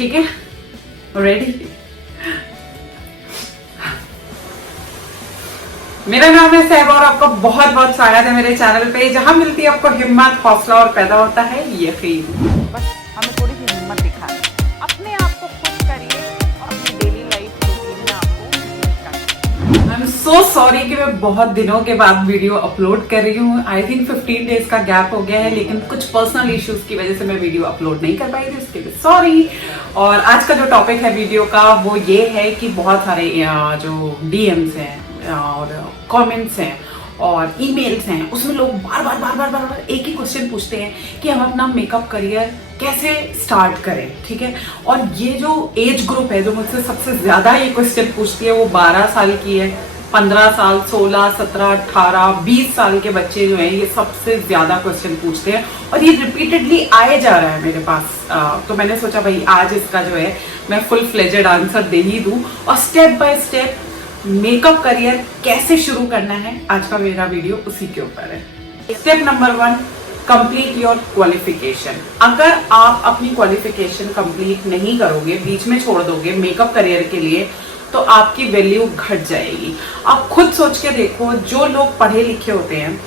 ठीक है, रेडी? मेरा नाम है सहबा और आपका बहुत बहुत स्वागत है मेरे चैनल पे, जहां मिलती है आपको हिम्मत, हौसला और पैदा होता है यकीन। बस हमें थोड़ी सी हिम्मत दिखाएं, अपने आप को खुश करिए और अपनी डेली लाइफ रूटीन में आपको। आई एम सो सॉरी कि मैं बहुत दिनों के बाद वीडियो अपलोड कर रही हूँ। आई थिंक 15 डेज का गैप हो गया है, लेकिन कुछ पर्सनल इश्यूज की वजह से मैं वीडियो अपलोड नहीं कर पाई थी, उसके लिए सॉरी। और आज का जो टॉपिक है वीडियो का वो ये है कि बहुत सारे जो डीएम्स हैं और कमेंट्स हैं और ईमेल्स हैं, उसमें लोग बार बार एक ही क्वेश्चन पूछते हैं कि हम अपना मेकअप करियर कैसे स्टार्ट करें। ठीक है, और ये जो एज ग्रुप है जो मुझसे सबसे ज्यादा ये क्वेश्चन पूछती है वो 12 साल की है, 15 साल, 16, 17, 18, 20 साल के बच्चे जो हैं ये सबसे ज्यादा क्वेश्चन पूछते हैं और ये रिपीटेडली आए जा रहा है मेरे पास। तो मैंने सोचा भाई आज इसका जो है मैं फुल फ्लेजेड आंसर दे ही दूं और step by step makeup career कैसे शुरू करना है, आज का मेरा वीडियो उसी के ऊपर है। Step number 1, complete your qualification. अगर आप अपनी क्वालिफिकेशन कंप्लीट नहीं करोगे, बीच में छोड़ दोगे मेकअप करियर के लिए, तो आपकी वैल्यू घट जाएगी। आप खुद सोच के देखो, जो लोग पढ़े लिखे होते हैं,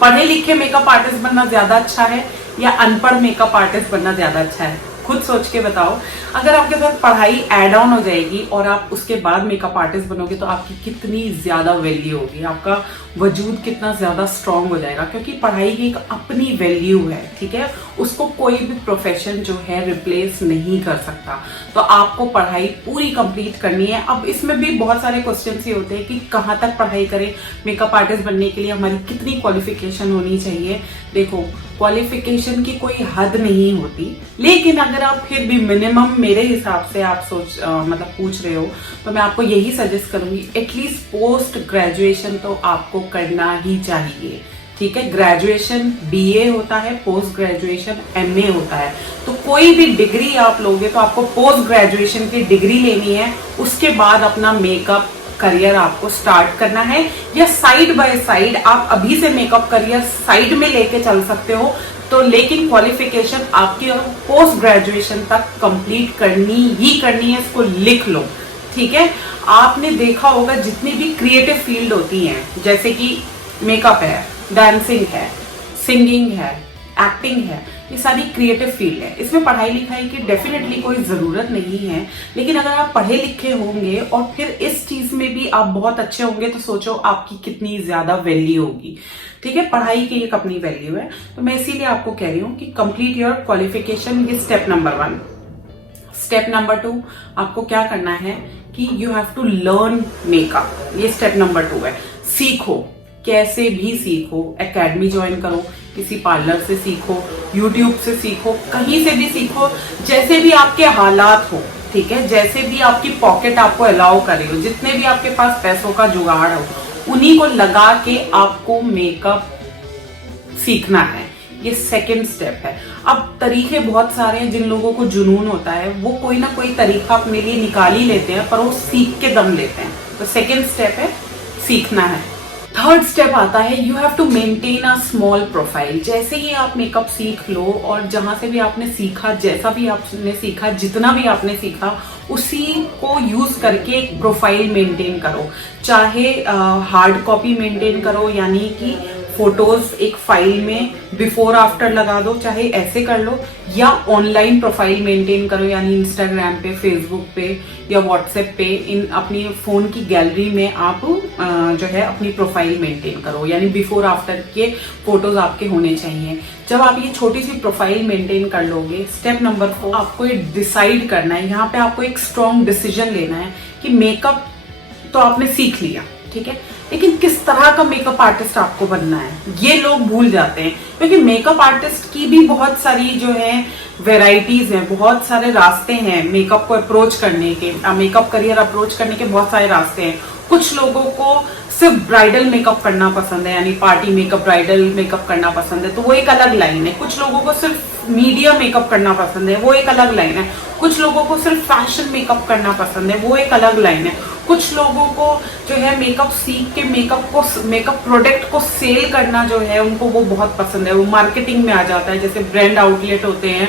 पढ़े लिखे मेकअप आर्टिस्ट बनना ज्यादा अच्छा है या अनपढ़ मेकअप आर्टिस्ट बनना ज्यादा अच्छा है? खुद सोच के बताओ। अगर आपके साथ पढ़ाई एड ऑन हो जाएगी और आप उसके बाद मेकअप आर्टिस्ट बनोगे तो आपकी कितनी ज्यादा वैल्यू होगी, आपका वजूद कितना ज्यादा स्ट्रांग हो जाएगा, क्योंकि पढ़ाई की एक अपनी वैल्यू है। ठीक है, उसको कोई भी प्रोफेशन जो है रिप्लेस नहीं कर सकता। तो आपको पढ़ाई पूरी कंप्लीट करनी है। अब इसमें भी बहुत सारे क्वेश्चंस ही होते हैं कि कहाँ तक पढ़ाई करें, मेकअप आर्टिस्ट बनने के लिए हमारी कितनी क्वालिफिकेशन होनी चाहिए। देखो, क्वालिफिकेशन की कोई हद नहीं होती, लेकिन अगर आप फिर भी मिनिमम मेरे हिसाब से आप मतलब पूछ रहे हो, तो मैं आपको यही सजेस्ट करूंगी एटलीस्ट पोस्ट ग्रेजुएशन तो आपको करना ही चाहिए। ठीक है, ग्रेजुएशन बीए होता है, पोस्ट ग्रेजुएशन एमए होता है। तो कोई भी डिग्री आप लोगे तो आपको पोस्ट ग्रेजुएशन की डिग्री लेनी है, उसके बाद अपना मेकअप करियर आपको स्टार्ट करना है, या साइड बाय साइड आप अभी से मेकअप करियर साइड में लेके चल सकते हो। तो लेकिन क्वालिफिकेशन आपकी पोस्ट ग्रेजुएशन तक कंप्लीट करनी ही करनी है, इसको लिख लो। ठीक है, आपने देखा होगा जितनी भी क्रिएटिव फील्ड होती हैं, जैसे कि मेकअप है, डांसिंग है, सिंगिंग है, एक्टिंग है, ये सारी क्रिएटिव फील्ड है। इसमें पढ़ाई लिखाई की डेफिनेटली कोई जरूरत नहीं है, लेकिन अगर आप पढ़े लिखे होंगे और फिर इस चीज में भी आप बहुत अच्छे होंगे तो सोचो आपकी कितनी ज्यादा वैल्यू होगी। ठीक है, पढ़ाई की एक अपनी वैल्यू है। तो मैं इसीलिए आपको कह रही हूँ कि कंप्लीट योर क्वालिफिकेशन, ये स्टेप नंबर 1। स्टेप नंबर 2, आपको क्या करना है कि you have to learn makeup. ये स्टेप नंबर 2 है। सीखो, कैसे भी सीखो, एकेडमी ज्वाइन करो, किसी पार्लर से सीखो, यूट्यूब से सीखो, कहीं से भी सीखो, जैसे भी आपके हालात हो। ठीक है, जैसे भी आपकी पॉकेट आपको अलाउ करे हो, जितने भी आपके पास पैसों का जुगाड़ हो, उन्हीं को लगा के आपको मेकअप सीखना है। ये सेकंड स्टेप है। अब तरीके बहुत सारे हैं, जिन लोगों को जुनून होता है वो कोई ना कोई तरीका अपने लिए निकाल ही लेते हैं, पर वो सीख के दम लेते हैं। तो सेकंड स्टेप है सीखना है। थर्ड स्टेप आता है you have to maintain a small profile. जैसे ही आप मेकअप सीख लो और जहां से भी आपने सीखा, जैसा भी आपने सीखा, जितना भी आपने सीखा, उसी को यूज करके एक प्रोफाइल मेंटेन करो। चाहे हार्ड कॉपी मेंटेन करो, यानी कि फोटोज एक फाइल में बिफोर आफ्टर लगा दो, चाहे ऐसे कर लो, या ऑनलाइन प्रोफाइल मेंटेन करो, यानी इंस्टाग्राम पे, फेसबुक पे या व्हाट्सएप पे इन अपनी फोन की गैलरी में आप जो है अपनी प्रोफाइल मेंटेन करो, यानी बिफोर आफ्टर के फोटोज आपके होने चाहिए। जब आप ये छोटी सी प्रोफाइल मेंटेन कर लोगे, स्टेप नंबर 4 आपको ये डिसाइड करना है, यहाँ पे आपको एक स्ट्रॉन्ग डिसीजन लेना है कि मेकअप तो आपने सीख लिया, ठीक है, लेकिन किस तरह का मेकअप आर्टिस्ट आपको बनना है ये लोग भूल जाते हैं, क्योंकि मेकअप आर्टिस्ट की भी बहुत सारी जो है वेराइटीज हैं, बहुत सारे रास्ते हैं मेकअप को अप्रोच करने के, मेकअप करियर अप्रोच करने के बहुत सारे रास्ते हैं। कुछ लोगों को सिर्फ ब्राइडल मेकअप करना पसंद है, यानी पार्टी मेकअप, ब्राइडल मेकअप करना पसंद है, तो वो एक अलग लाइन है। कुछ लोगों को सिर्फ मीडिया मेकअप करना पसंद है, वो एक अलग लाइन है। कुछ लोगों को सिर्फ फैशन मेकअप करना पसंद है, वो एक अलग लाइन है। कुछ लोगों को जो है मेकअप सीख के मेकअप प्रोडक्ट को सेल करना जो है उनको वो बहुत पसंद है, वो मार्केटिंग में आ जाता है। जैसे ब्रांड आउटलेट होते हैं,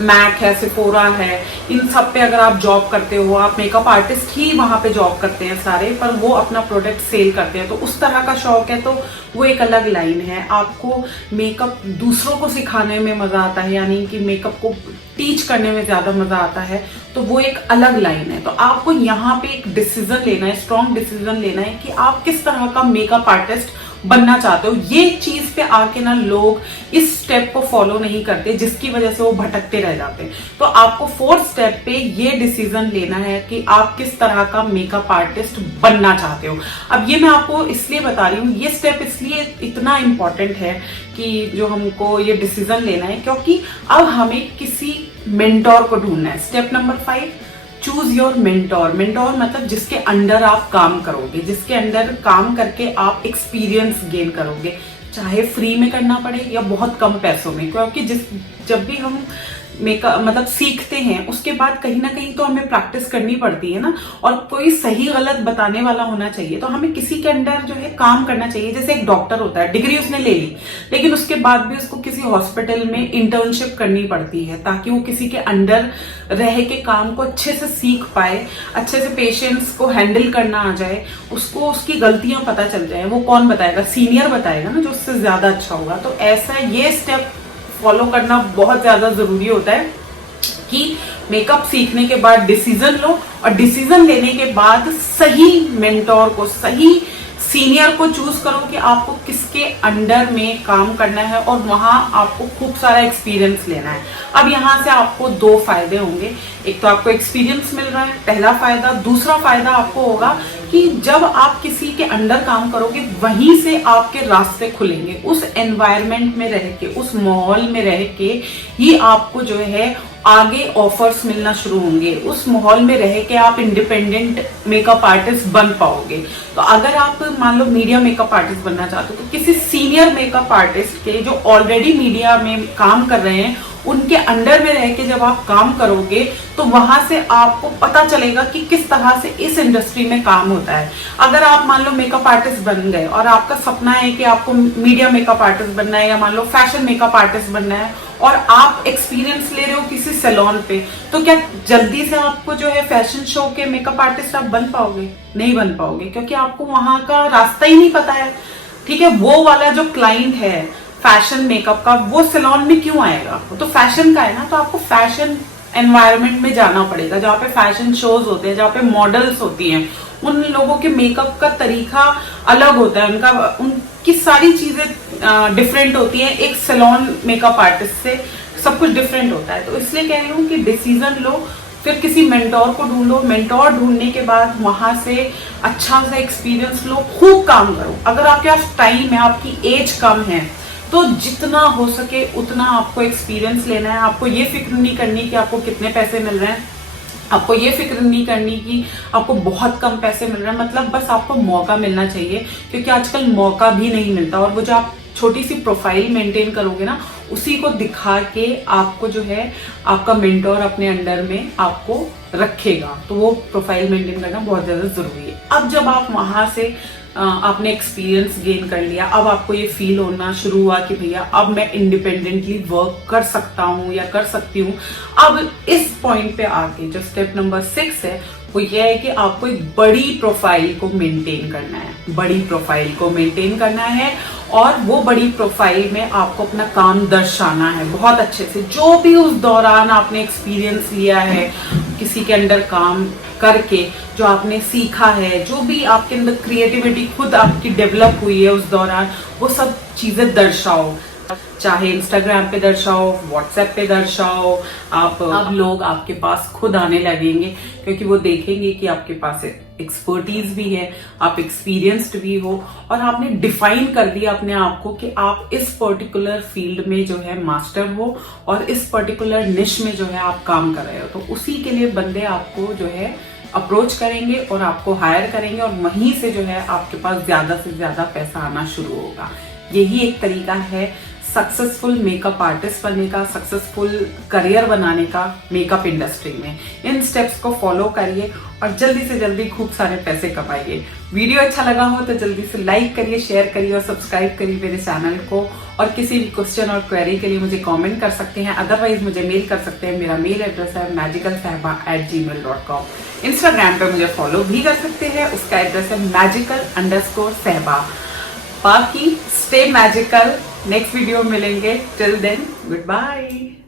मैक है, सेफोरा है, इन सब पे अगर आप जॉब करते हो, आप मेकअप आर्टिस्ट ही वहां पे जॉब करते हैं सारे, पर वो अपना प्रोडक्ट सेल करते हैं, तो उस तरह का शौक है तो वो एक अलग लाइन है। आपको मेकअप दूसरों को सिखाने में मजा आता है, यानी कि मेकअप को टीच करने में ज्यादा मजा आता है, तो वो एक अलग लाइन है। तो आपको यहाँ पे एक डिसीजन लेना है, स्ट्रॉन्ग डिसीजन लेना है कि आप किस तरह का मेकअप आर्टिस्ट बनना चाहते हो। ये चीज पे आके ना लोग इस स्टेप को फॉलो नहीं करते, जिसकी वजह से वो भटकते रह जाते हैं। तो आपको 4th स्टेप पे ये डिसीजन लेना है कि आप किस तरह का मेकअप आर्टिस्ट बनना चाहते हो। अब ये मैं आपको इसलिए बता रही हूँ, ये स्टेप इसलिए इतना इंपॉर्टेंट है कि जो हमको ये डिसीजन लेना है, क्योंकि अब हमें किसी मेंटोर को ढूंढना है। Step number 5, choose your mentor. Mentor मतलब जिसके अंडर आप काम करोगे, जिसके अंडर काम करके आप एक्सपीरियंस गेन करोगे, चाहे फ्री में करना पड़े या बहुत कम पैसों में। क्योंकि जब भी हम मेकअप मतलब सीखते हैं, उसके बाद कहीं ना कहीं तो हमें प्रैक्टिस करनी पड़ती है ना, और कोई सही गलत बताने वाला होना चाहिए। तो हमें किसी के अंडर जो है काम करना चाहिए। जैसे एक डॉक्टर होता है, डिग्री उसने ले ली, लेकिन उसके बाद भी उसको किसी हॉस्पिटल में इंटर्नशिप करनी पड़ती है, ताकि वो किसी के अंडर रह के काम को अच्छे से सीख पाए, अच्छे से पेशेंट्स को हैंडल करना आ जाए, उसको उसकी गलतियां पता चल जाए। वो कौन बताएगा? सीनियर बताएगा ना, जो उससे ज्यादा अच्छा होगा। तो ऐसा ये स्टेप फॉलो करना बहुत ज्यादा जरूरी होता है कि मेकअप सीखने के बाद डिसीजन लो, और डिसीजन लेने के बाद सही मेंटोर को, सही सीनियर को चूज करो कि आपको किसके अंडर में काम करना है, और वहां आपको खूब सारा एक्सपीरियंस लेना है। अब यहां से आपको 2 फायदे होंगे। एक तो आपको एक्सपीरियंस मिल रहा है, पहला फायदा। दूसरा फायदा आपको होगा कि जब आप किसी के अंडर काम करोगे, वहीं से आपके रास्ते खुलेंगे। उस एनवायरनमेंट में रह के, उस माहौल में रह के ही आपको जो है आगे ऑफर्स मिलना शुरू होंगे। उस माहौल में रह के आप इंडिपेंडेंट मेकअप आर्टिस्ट बन पाओगे। तो अगर आप मान लो मीडिया मेकअप आर्टिस्ट बनना चाहते हो, तो किसी सीनियर मेकअप आर्टिस्ट के जो ऑलरेडी मीडिया में काम कर रहे हैं, उनके अंडर में रह के जब आप काम करोगे, तो वहां से आपको पता चलेगा कि किस तरह से इस इंडस्ट्री में काम होता है। अगर आप मान लो मेकअप आर्टिस्ट बन गए और आपका सपना है कि आपको मीडिया मेकअप आर्टिस्ट बनना है, या मान लो फैशन मेकअप आर्टिस्ट बनना है, और आप एक्सपीरियंस ले रहे हो किसी सैलून पे, तो क्या जल्दी से आपको जो है फैशन शो के मेकअप आर्टिस्ट आप बन पाओगे? नहीं बन पाओगे, क्योंकि आपको वहां का रास्ता ही नहीं पता है। ठीक है, वो वाला जो क्लाइंट है फैशन मेकअप का, वो सैलून में क्यों आएगा? वो तो फैशन का है ना। तो आपको फैशन एनवायरनमेंट में जाना पड़ेगा, जहाँ पे फैशन शोज होते हैं, जहाँ पे मॉडल्स होती हैं। उन लोगों के मेकअप का तरीका अलग होता है, उनकी सारी चीजें डिफरेंट होती है। एक सैलून मेकअप आर्टिस्ट से सब कुछ डिफरेंट होता है। तो इसलिए कह रही हूँ कि डिसीजन लो, फिर किसी मेंटोर को ढूंढो। मेंटोर ढूंढने के बाद वहां से अच्छा सा एक्सपीरियंस लो, खूब काम करो। अगर आपके पास टाइम है, आपकी एज कम है, तो जितना हो सके उतना आपको एक्सपीरियंस लेना है। आपको ये फिक्र नहीं करनी कि आपको कितने पैसे मिल रहे हैं, आपको ये फिक्र नहीं करनी कि आपको बहुत कम पैसे मिल रहे हैं। मतलब बस आपको मौका मिलना चाहिए, क्योंकि आजकल मौका भी नहीं मिलता। और वो जो आप छोटी सी प्रोफाइल मेंटेन करोगे ना, उसी को दिखा के आपको जो है आपका मेंटोर अपने अंडर में आपको रखेगा। तो वो प्रोफाइल मेंटेन करना बहुत ज्यादा जरूरी है। अब जब आप वहां से आपने एक्सपीरियंस गेन कर लिया, अब आपको ये फील होना शुरू हुआ कि भैया अब मैं इंडिपेंडेंटली वर्क कर सकता हूँ या कर सकती हूँ। अब इस पॉइंट पे आके जो स्टेप नंबर 6 है, वो ये है कि आपको एक बड़ी प्रोफाइल को मेंटेन करना है। बड़ी प्रोफाइल को मेंटेन करना है, और वो बड़ी प्रोफाइल में आपको अपना काम दर्शाना है बहुत अच्छे से। जो भी उस दौरान आपने एक्सपीरियंस लिया है, किसी के अंडर काम करके जो आपने सीखा है, जो भी आपके अंदर क्रिएटिविटी खुद आपकी डेवलप हुई है उस दौरान, वो सब चीजें दर्शाओ। चाहे इंस्टाग्राम पे दर्शाओ, व्हाट्सएप पे दर्शाओ। अब लोग आपके पास खुद आने लगेंगे, क्योंकि वो देखेंगे कि आपके पास एक्सपर्टीज भी है, आप एक्सपीरियंस्ड भी हो, और आपने डिफाइन कर दिया अपने आप को कि आप इस पर्टिकुलर फील्ड में जो है मास्टर हो, और इस पर्टिकुलर निश में जो है आप काम कर रहे हो। तो उसी के लिए बंदे आपको जो है अप्रोच करेंगे और आपको हायर करेंगे, और वहीं से जो है आपके पास ज्यादा से ज्यादा पैसा आना शुरू होगा। यही एक तरीका है सक्सेसफुल मेकअप आर्टिस्ट बनने का, सक्सेसफुल करियर बनाने का मेकअप इंडस्ट्री में। इन स्टेप्स को फॉलो करिए और जल्दी से जल्दी खूब सारे पैसे कमाइए। वीडियो अच्छा लगा हो तो जल्दी से लाइक करिए, शेयर करिए और सब्सक्राइब करिए मेरे चैनल को। और किसी भी क्वेश्चन और क्वेरी के लिए मुझे कमेंट कर सकते हैं, अदरवाइज मुझे मेल कर सकते हैं। मेरा मेल एड्रेस है magicalsehba@gmail.com। इंस्टाग्राम पे मुझे फॉलो भी कर सकते हैं, उसका एड्रेस है magical_sehba। बाकी स्टे मैजिकल, नेक्स्ट वीडियो मिलेंगे। Till then good bye.